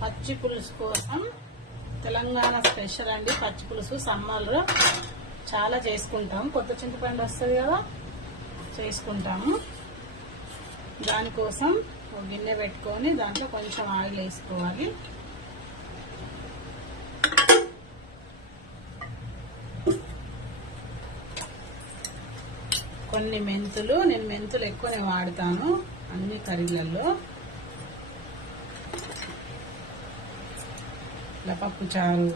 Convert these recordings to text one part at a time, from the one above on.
పచ్చి పులుసు కోసం తెలంగాణ స్పెషల్ అండి. పచ్చి పులుసు సమ్మర్లో చాలా చేసుకుంటాం. కొత్త చింతపండు వస్తుంది కదా, చేసుకుంటాము. దానికోసం ఒక గిన్నె పెట్టుకొని దాంట్లో కొంచెం ఆయిల్ వేసుకోవాలి. కొన్ని మెంతులు, నేను మెంతులు ఎక్కువనే వాడతాను అన్ని కర్రీలలో. ఇలా పప్పు చారు,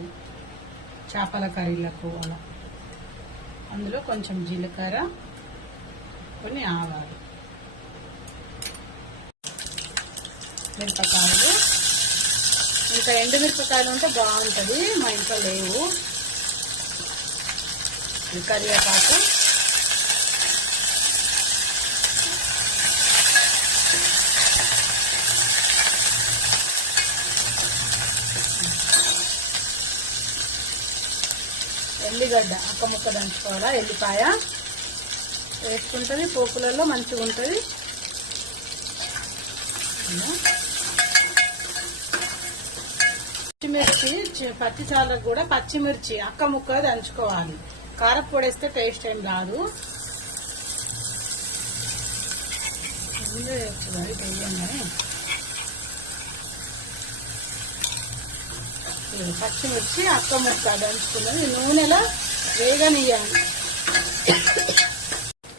చేపల కర్రీలకు అలా. అందులో కొంచెం జీలకర్ర, కొన్ని ఆవాలు, మిరపకాయలు. ఇంకా ఎండుమిరపకాయలు ఉంటే బాగుంటుంది, మా ఇంట్లో లేవు. కరివేపాకు, ఎల్లిగడ్డ అక్క ముక్క దంచుకోవాలా. ఎల్లిపాయ వేసుకుంటుంది, పోపులలో మంచిగా ఉంటుంది. పచ్చిమిర్చి, పచ్చి చాలకు కూడా పచ్చిమిర్చి అక్క ముక్క దంచుకోవాలి. కారపొడి వేస్తే టేస్ట్ ఏం రాదు. పచ్చిమిర్చి అక్క ముక్క దంచుకున్నది నూనెలో వేగనియాలి.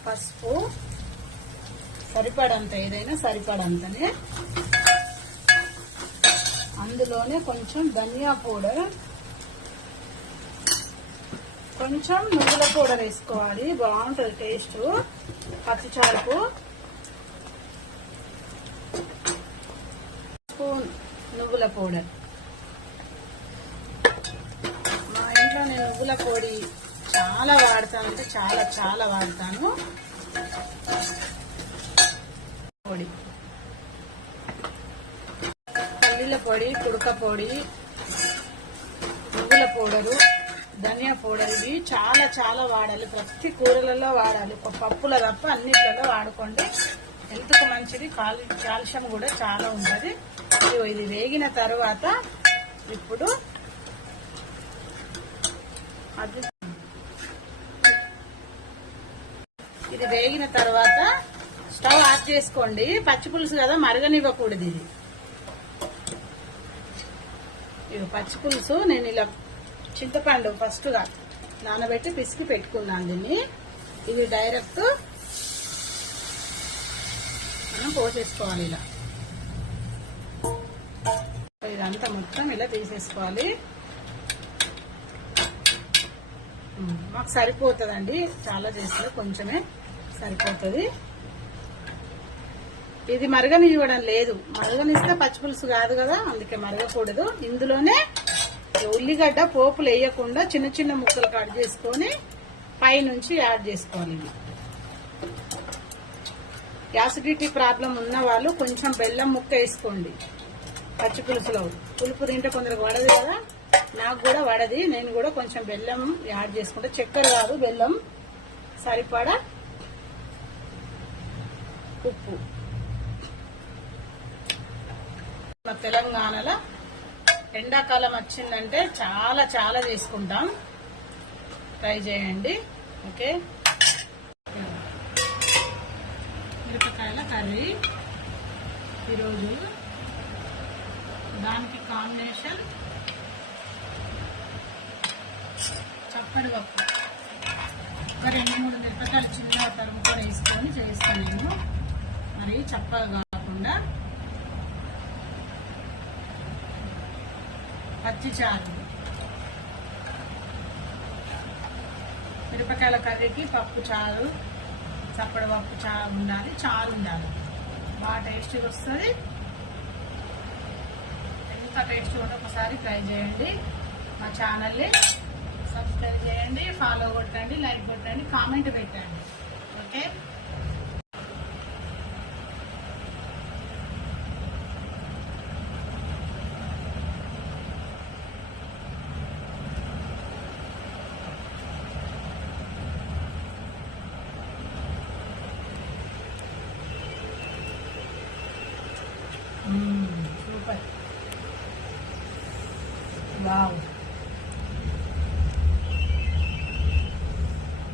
పసుపు సరిపడంత, ఏదైనా సరిపడంతనే. అందులోనే కొంచెం ధనియా పౌడర్, కొంచెం నువ్వుల పౌడర్ వేసుకోవాలి, బాగుంటుంది టేస్ట్ పచ్చిచారుకు. స్పూన్ నువ్వుల పౌడర్. మా ఇంట్లో నేను నువ్వుల పొడి చాలా వాడతాను, అంటే చాలా చాలా వాడతాను. పొడి, పల్లీల పొడి, కుడక పొడి, నువ్వుల పౌడరు, ధనియా పౌడర్, ఇవి చాలా చాలా వాడాలి. ప్రతి కూరలలో వాడాలి, పప్పుల తప్ప అన్నిట్లలో వాడుకోండి. హెల్త్కు మంచిది. కాల్షియం కూడా చాలా ఉంటుంది. ఇది వేగిన తర్వాత ఇప్పుడు ఇది వేగిన తర్వాత స్టవ్ ఆఫ్ చేసుకోండి. పచ్చి పులుసు కదా, మరగనివ్వకూడదు. ఇది పచ్చి పులుసు నేను ఇలా చింతపండు ఫస్ట్గా నానబెట్టి పిసికి పెట్టుకున్నాను దీన్ని. ఇది డైరెక్ట్ మనం పోసేసుకోవాలి. ఇలా ఇదంతా మొత్తం ఇలా తీసేసుకోవాలి. మాకు సరిపోతుందండి, చాలా చేస్తే కొంచెమే సరిపోతుంది. ఇది మరగనివ్వడం లేదు, మరగనిస్తే పచ్చి పులుసు కాదు కదా, అందుకే మరగకూడదు. ఇందులోనే ఉల్లిగడ్డ పోపులు వేయకుండా చిన్న చిన్న ముక్కలు కట్ చేసుకొని పైనుంచి యాడ్ చేసుకోవాలి. ఇది యాసిడిటీ ప్రాబ్లం ఉన్న వాళ్ళు కొంచెం బెల్లం ముక్క వేసుకోండి పచ్చి పులుసులో. పులుపు తింటే కొందరికి పడదు కదా, నాకు కూడా పడది. నేను కూడా కొంచెం బెల్లం యాడ్ చేసుకుంటా, చక్కెర కాదు బెల్లం. సరిపడా ఉప్పు. తెలంగాణలో ఎండాకాలం వచ్చిందంటే చాలా చాలా చేసుకుంటాం, ట్రై చేయండి. ఓకే, మిరపకాయల కర్రీ ఈరోజు. దానికి కాంబినేషన్ చప్పడి పప్పు. ఒక 2-3 మిరపకాయలు చిన్న తరుము కూడా వేసుకొని చేస్తాను నేను, మరి చప్పగా కాకుండా. పచ్చి చారు, మిరపకాయల కర్రీకి పప్పు చారు, చప్పడి పప్పు చారు ఉండాలి, చారు ఉండాలి, బాగా టేస్ట్గా వస్తుంది. ఎంత టేస్ట్ కూడా ఒకసారి ట్రై చేయండి. మా ఛానల్ని సబ్స్క్రైబ్ చేయండి, ఫాలో కొట్టండి, లైక్ కొట్టండి, కామెంట్ పెట్టండి. Okay, super. వావ్,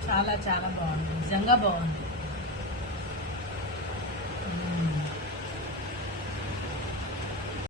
చాలా చాలా బాగుంది, నిజంగా బాగుంది.